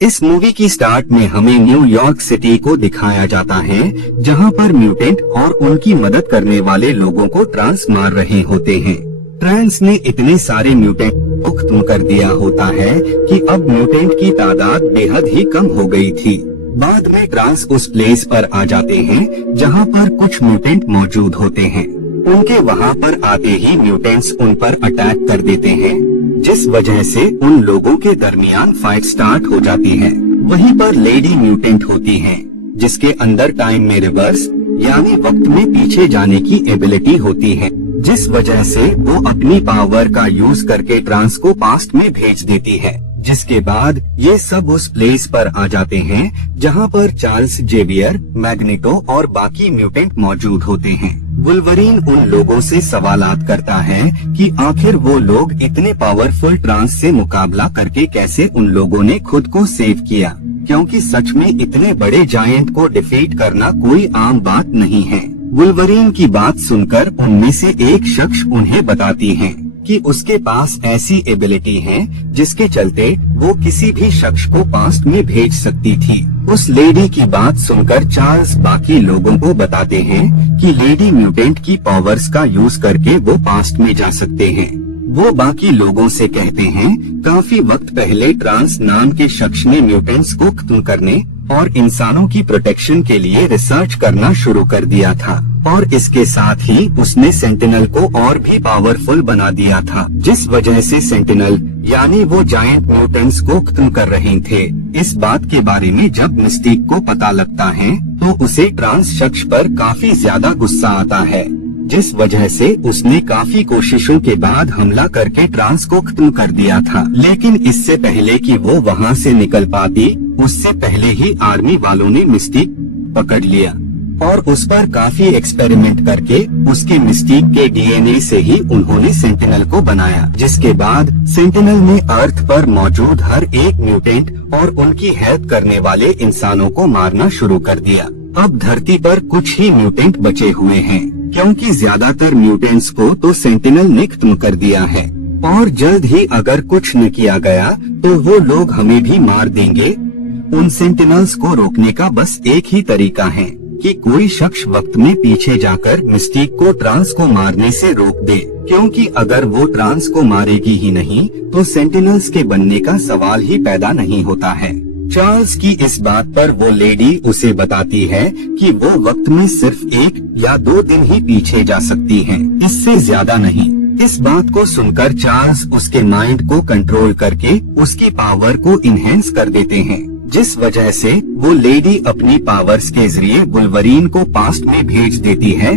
इस मूवी की स्टार्ट में हमें न्यूयॉर्क सिटी को दिखाया जाता है, जहां पर म्यूटेंट और उनकी मदद करने वाले लोगों को ट्रांस मार रहे होते हैं। ट्रांस ने इतने सारे म्यूटेंट को खत्म कर दिया होता है कि अब म्यूटेंट की तादाद बेहद ही कम हो गई थी। बाद में ट्रांस उस प्लेस पर आ जाते हैं जहां पर कुछ म्यूटेंट मौजूद होते हैं। उनके वहां पर आते ही म्यूटेंट्स उन पर अटैक कर देते हैं, जिस वजह से उन लोगों के दरमियान फाइट स्टार्ट हो जाती है। वहीं पर लेडी म्यूटेंट होती है, जिसके अंदर टाइम में रिवर्स यानी वक्त में पीछे जाने की एबिलिटी होती है, जिस वजह से वो अपनी पावर का यूज करके ट्रांस को पास्ट में भेज देती है। जिसके बाद ये सब उस प्लेस पर आ जाते हैं जहां पर चार्ल्स जेवियर, मैग्नेटो और बाकी म्यूटेंट मौजूद होते हैं। वुल्वरीन उन लोगों से सवालात करता है कि आखिर वो लोग इतने पावरफुल ट्रांस से मुकाबला करके कैसे उन लोगों ने खुद को सेव किया, क्योंकि सच में इतने बड़े जायंट को डिफीट करना कोई आम बात नहीं है। वुल्वरीन की बात सुनकर उनमें से एक शख्स उन्हें बताती है कि उसके पास ऐसी एबिलिटी है जिसके चलते वो किसी भी शख्स को पास्ट में भेज सकती थी। उस लेडी की बात सुनकर चार्ल्स बाकी लोगों को बताते हैं कि लेडी म्यूटेंट की पावर्स का यूज करके वो पास्ट में जा सकते हैं। वो बाकी लोगों से कहते हैं काफी वक्त पहले ट्रांस नाम के शख्स ने म्यूटेंट्स को खत्म करने और इंसानों की प्रोटेक्शन के लिए रिसर्च करना शुरू कर दिया था, और इसके साथ ही उसने सेंटिनल को और भी पावरफुल बना दिया था, जिस वजह से सेंटिनल यानी वो जायंट म्यूटेंट्स को खत्म कर रहे थे। इस बात के बारे में जब मिस्टिक को पता लगता है तो उसे ट्रांस शख्स पर काफी ज्यादा गुस्सा आता है, जिस वजह से उसने काफी कोशिशों के बाद हमला करके ट्रांस को खत्म कर दिया था। लेकिन इससे पहले कि वो वहाँ से निकल पाती, उससे पहले ही आर्मी वालों ने मिस्टिक पकड़ लिया और उस पर काफी एक्सपेरिमेंट करके उसके मिस्टिक के डीएनए से ही उन्होंने सेंटिनल को बनाया। जिसके बाद सेंटिनल ने अर्थ पर मौजूद हर एक म्यूटेंट और उनकी हेल्प करने वाले इंसानों को मारना शुरू कर दिया। अब धरती पर कुछ ही म्यूटेंट बचे हुए हैं, क्योंकि ज्यादातर म्यूटेंट्स को तो सेंटिनल ने खत्म कर दिया है, और जल्द ही अगर कुछ न किया गया तो वो लोग हमें भी मार देंगे। उन सेंटिनल्स को रोकने का बस एक ही तरीका है कि कोई शख्स वक्त में पीछे जाकर मिस्टिक को ट्रांस को मारने से रोक दे, क्योंकि अगर वो ट्रांस को मारेगी ही नहीं तो सेंटिनल्स के बनने का सवाल ही पैदा नहीं होता है। चार्ल्स की इस बात पर वो लेडी उसे बताती है कि वो वक्त में सिर्फ 1 या 2 दिन ही पीछे जा सकती है, इससे ज्यादा नहीं। इस बात को सुनकर चार्ल्स उसके माइंड को कंट्रोल करके उसकी पावर को इनहेंस कर देते हैं, जिस वजह से वो लेडी अपनी पावर्स के जरिए वुल्वरीन को पास्ट में भेज देती है।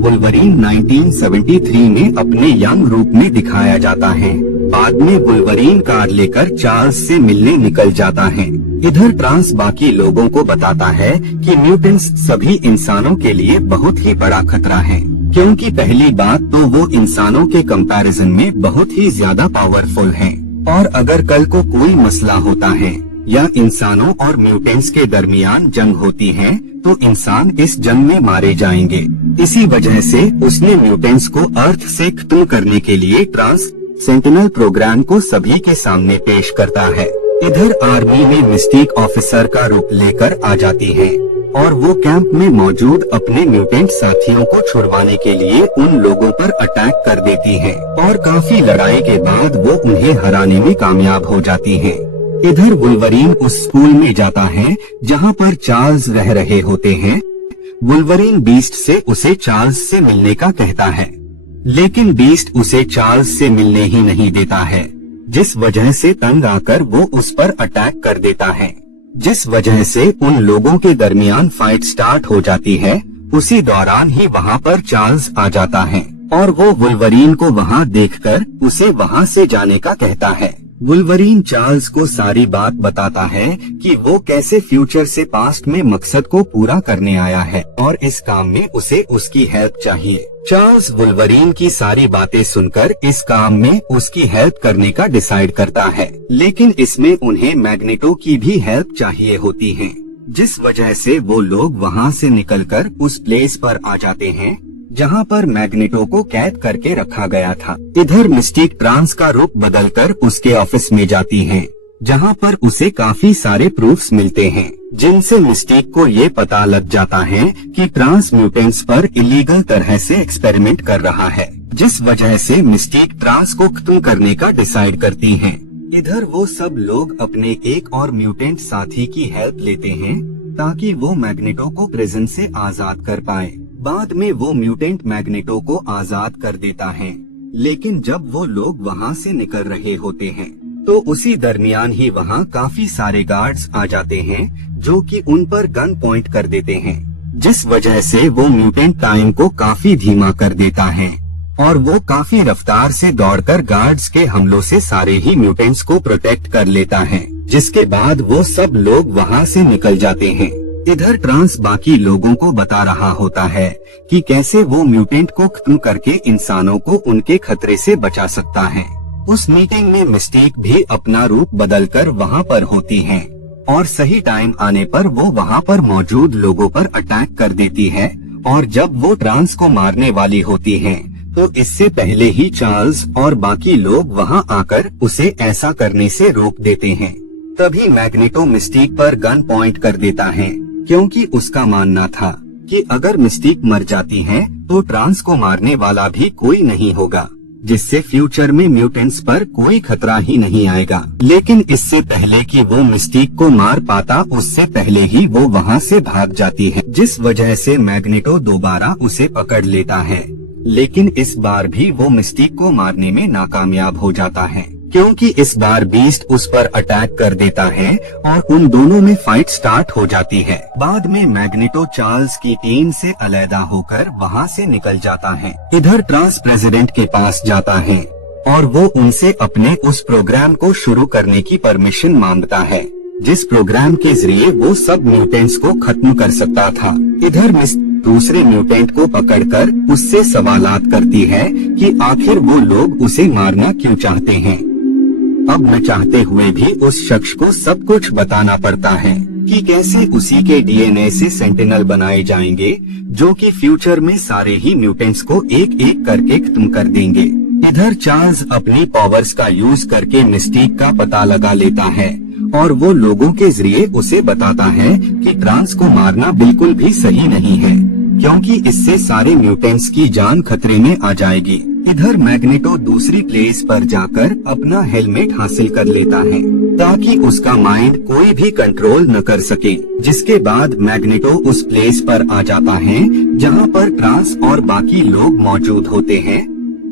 वुल्वरीन 1973 में अपने यंग रूप में दिखाया जाता है। बाद में वुल्वरीन कार लेकर चार्ल्स से मिलने निकल जाता है। इधर ट्रांस बाकी लोगों को बताता है कि म्यूटेंट्स सभी इंसानों के लिए बहुत ही बड़ा खतरा है, क्योंकि पहली बात तो वो इंसानों के कंपैरिजन में बहुत ही ज्यादा पावरफुल हैं, और अगर कल को कोई मसला होता है या इंसानों और म्यूटेंट्स के दरमियान जंग होती है तो इंसान इस जंग में मारे जाएंगे। इसी वजह से उसने म्यूटेंट्स को अर्थ से खत्म करने के लिए ट्रांस सेंटिनल प्रोग्राम को सभी के सामने पेश करता है। इधर आर्मी में मिस्टिक ऑफिसर का रूप लेकर आ जाती है और वो कैंप में मौजूद अपने म्यूटेंट साथियों को छुड़वाने के लिए उन लोगों पर अटैक कर देती है, और काफी लड़ाई के बाद वो उन्हें हराने में कामयाब हो जाती है। इधर वुल्वरीन उस स्कूल में जाता है जहां पर चार्ल्स रह रहे होते हैं। वुल्वरीन बीस्ट से उसे चार्ल्स से मिलने का कहता है, लेकिन बीस्ट उसे चार्ल्स से मिलने ही नहीं देता है, जिस वजह से तंग आकर वो उस पर अटैक कर देता है, जिस वजह से उन लोगों के दरमियान फाइट स्टार्ट हो जाती है। उसी दौरान ही वहाँ पर चार्ल्स आ जाता है और वो वुल्वरीन को वहाँ देखकर उसे वहाँ से जाने का कहता है। वुल्वरीन चार्ल्स को सारी बात बताता है कि वो कैसे फ्यूचर से पास्ट में मकसद को पूरा करने आया है और इस काम में उसे उसकी हेल्प चाहिए। चार्ल्स वुल्वरीन की सारी बातें सुनकर इस काम में उसकी हेल्प करने का डिसाइड करता है, लेकिन इसमें उन्हें मैग्नेटो की भी हेल्प चाहिए होती है, जिस वजह से वो लोग वहाँ से निकलकर उस प्लेस पर आ जाते हैं जहाँ पर मैग्नेटो को कैद करके रखा गया था। इधर मिस्टिक ट्रांस का रूप बदलकर उसके ऑफिस में जाती है, जहां पर उसे काफी सारे प्रूफ्स मिलते हैं, जिनसे मिस्टिक को ये पता लग जाता है कि ट्रांस म्यूटेंट्स पर इलीगल तरह से एक्सपेरिमेंट कर रहा है, जिस वजह से मिस्टिक ट्रांस को खत्म करने का डिसाइड करती हैं। इधर वो सब लोग अपने एक और म्यूटेंट साथी की हेल्प लेते हैं ताकि वो मैग्नेटो को प्रिजन से आजाद कर पाए। बाद में वो म्यूटेंट मैग्नेटो को आजाद कर देता है, लेकिन जब वो लोग वहाँ से निकल रहे होते हैं तो उसी दरमियान ही वहाँ काफी सारे गार्ड्स आ जाते हैं जो कि उन पर गन पॉइंट कर देते हैं, जिस वजह से वो म्यूटेंट टाइम को काफी धीमा कर देता है और वो काफी रफ्तार से दौड़कर गार्ड्स के हमलों से सारे ही म्यूटेंट्स को प्रोटेक्ट कर लेता है, जिसके बाद वो सब लोग वहाँ से निकल जाते हैं। इधर ट्रांस बाकी लोगों को बता रहा होता है कि कैसे वो म्यूटेंट को खत्म करके इंसानों को उनके खतरे से बचा सकता है। उस मीटिंग में मिस्टिक भी अपना रूप बदलकर वहाँ पर होती है और सही टाइम आने पर वो वहाँ पर मौजूद लोगों पर अटैक कर देती है, और जब वो ट्रांस को मारने वाली होती है तो इससे पहले ही चार्ल्स और बाकी लोग वहाँ आकर उसे ऐसा करने से रोक देते हैं। तभी मैग्नेटो मिस्टिक पर गन पॉइंट कर देता है, क्योंकि उसका मानना था कि अगर मिस्टिक मर जाती है तो ट्रांस को मारने वाला भी कोई नहीं होगा, जिससे फ्यूचर में म्यूटेंट्स पर कोई खतरा ही नहीं आएगा। लेकिन इससे पहले कि वो मिस्टिक को मार पाता, उससे पहले ही वो वहाँ से भाग जाती है, जिस वजह से मैग्नेटो दोबारा उसे पकड़ लेता है। लेकिन इस बार भी वो मिस्टिक को मारने में नाकामयाब हो जाता है, क्योंकि इस बार बीस्ट उस पर अटैक कर देता है और उन दोनों में फाइट स्टार्ट हो जाती है। बाद में मैग्नेटो चार्ल्स की टीम से अलहदा होकर वहाँ से निकल जाता है। इधर ट्रांस प्रेसिडेंट के पास जाता है और वो उनसे अपने उस प्रोग्राम को शुरू करने की परमिशन मांगता है, जिस प्रोग्राम के जरिए वो सब म्यूटेंट्स को खत्म कर सकता था। इधर मिस दूसरे म्यूटेंट को पकड़कर उससे सवालात करती है कि आखिर वो लोग उसे मारना क्यों चाहते हैं। अब न चाहते हुए भी उस शख्स को सब कुछ बताना पड़ता है कि कैसे उसी के डीएनए से सेंटिनल बनाए जाएंगे, जो कि फ्यूचर में सारे ही म्यूटेंट्स को एक एक करके खत्म कर देंगे। इधर चार्ल्स अपनी पावर्स का यूज करके मिस्टिक का पता लगा लेता है और वो लोगों के जरिए उसे बताता है कि ट्रांस को मारना बिल्कुल भी सही नहीं है, क्योंकि इससे सारे म्यूटेंट्स की जान खतरे में आ जाएगी। इधर मैग्नेटो दूसरी प्लेस पर जाकर अपना हेलमेट हासिल कर लेता है ताकि उसका माइंड कोई भी कंट्रोल न कर सके, जिसके बाद मैग्नेटो उस प्लेस पर आ जाता है जहां पर ट्रांस और बाकी लोग मौजूद होते हैं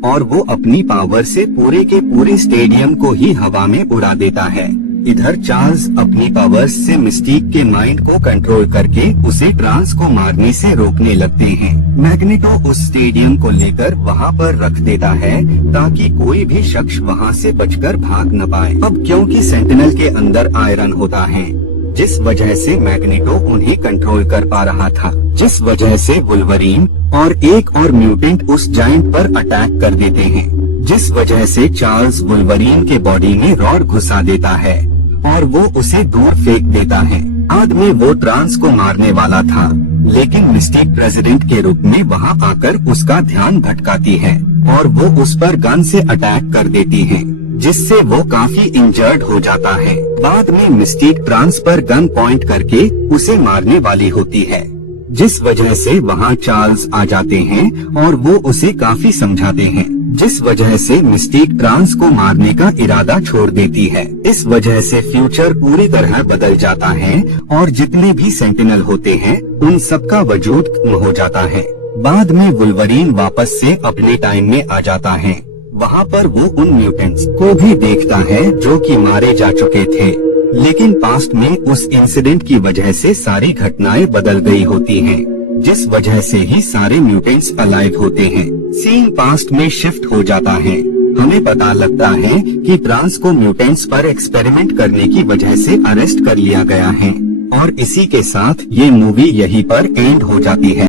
और वो अपनी पावर से पूरे के पूरे स्टेडियम को ही हवा में उड़ा देता है। इधर चार्ल्स अपनी पावर्स से मिस्टिक के माइंड को कंट्रोल करके उसे ट्रांस को मारने से रोकने लगते हैं। मैग्नेटो उस स्टेडियम को लेकर वहाँ पर रख देता है ताकि कोई भी शख्स वहाँ से बचकर भाग न पाए। अब क्योंकि सेंटिनल के अंदर आयरन होता है, जिस वजह से मैग्नेटो उन्हें कंट्रोल कर पा रहा था, जिस वजह से वुल्वरीन और एक और म्यूटेंट उस जायंट पर अटैक कर देते हैं, जिस वजह से चार्ल्स वुल्वरीन के बॉडी में रॉड घुसा देता है और वो उसे दूर फेंक देता है। बाद में वो ट्रांस को मारने वाला था, लेकिन मिस्टिक प्रेसिडेंट के रूप में वहाँ आकर उसका ध्यान भटकाती है और वो उस पर गन से अटैक कर देती है, जिससे वो काफी इंजर्ड हो जाता है। बाद में मिस्टिक ट्रांस पर गन पॉइंट करके उसे मारने वाली होती है, जिस वजह से वहाँ चार्ल्स आ जाते हैं और वो उसे काफी समझाते हैं, जिस वजह से मिस्टिक ट्रांस को मारने का इरादा छोड़ देती है। इस वजह से फ्यूचर पूरी तरह बदल जाता है और जितने भी सेंटिनल होते हैं उन सबका वजूद खत्म हो जाता है। बाद में वुल्वरीन वापस से अपने टाइम में आ जाता है। वहाँ पर वो उन म्यूटेंट्स को भी देखता है जो कि मारे जा चुके थे, लेकिन पास्ट में उस इंसिडेंट की वजह से सारी घटनाएं बदल गई होती हैं, जिस वजह से ही सारे म्यूटेंट्स अलाइव होते हैं। सीन पास्ट में शिफ्ट हो जाता है। हमें पता लगता है कि ट्रांस को म्यूटेंट्स पर एक्सपेरिमेंट करने की वजह से अरेस्ट कर लिया गया है और इसी के साथ ये मूवी यहीं पर एंड हो जाती है।